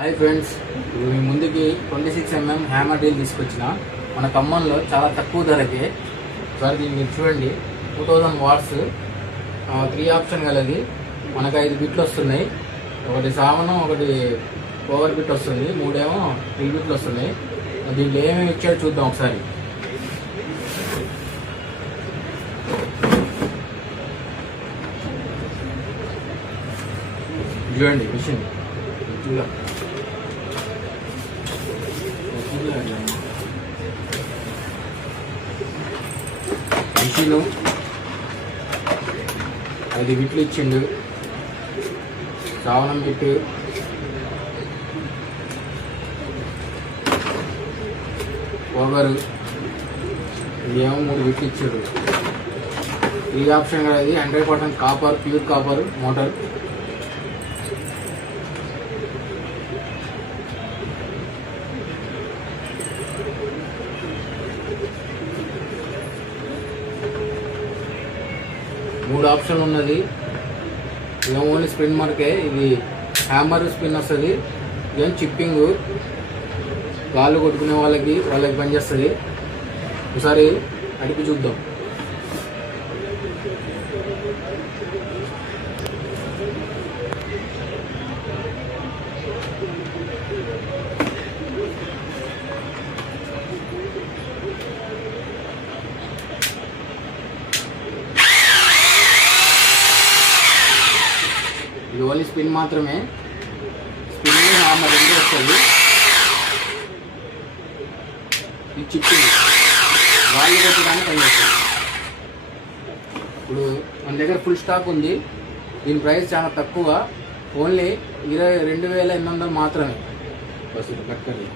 Hi friends, మీ ముందుకి 26mm hammer drill తీసుకొచ్చిన మన ఖమ్మంలో చాలా తక్కువ ధరకే. ఒకసారి దీన్ని మీరు చూడండి. 2000 వాట్స్, 3 ఆప్షన్ గలది. మనకు 5 బిట్లు వస్తున్నాయి. ఒకటి సావనం, ఒకటి పవర్ బిట్ వస్తుంది, 3 ఏమో డ్రిల్ బిట్లు వస్తున్నాయి. దీంట్లో ఏమేమి ఇచ్చాడో చూద్దాం ఒకసారి. చూడండి మిషన్ మిషను 5 బిట్లు ఇచ్చిండు. సావనం బిట్టు, పవర్, ఇదేమో 3 బిట్లు ఇచ్చాడు. ఈ ఆప్షన్ కదా, ఇది 100% కాపర్, ప్యూర్ కాపర్ మోటార్. మూడు ఆప్షన్ ఉన్నది. ఇది ఓన్లీ స్పిన్ మార్కే. ఇది హ్యామర్ స్పిన్ వస్తుంది. ఇదేం చిప్పింగ్, గాళ్ళు కొట్టుకునే వాళ్ళకి పనిచేస్తుంది. ఒకసారి అడిపి చూద్దాం. ఇది ఓన్లీ స్పిన్ మాత్రమే. స్పిన్ హ్యామర్ రెండు వస్తుంది. ఇది చిప్పింగ్, గాలి కొట్టడానికి పనిచేస్తుంది. ఇప్పుడు మన దగ్గర ఫుల్ స్టాక్ ఉంది. దీని ప్రైస్ చాలా తక్కువ, ఓన్లీ 22,800 మాత్రమే. బస్ కట్టండి.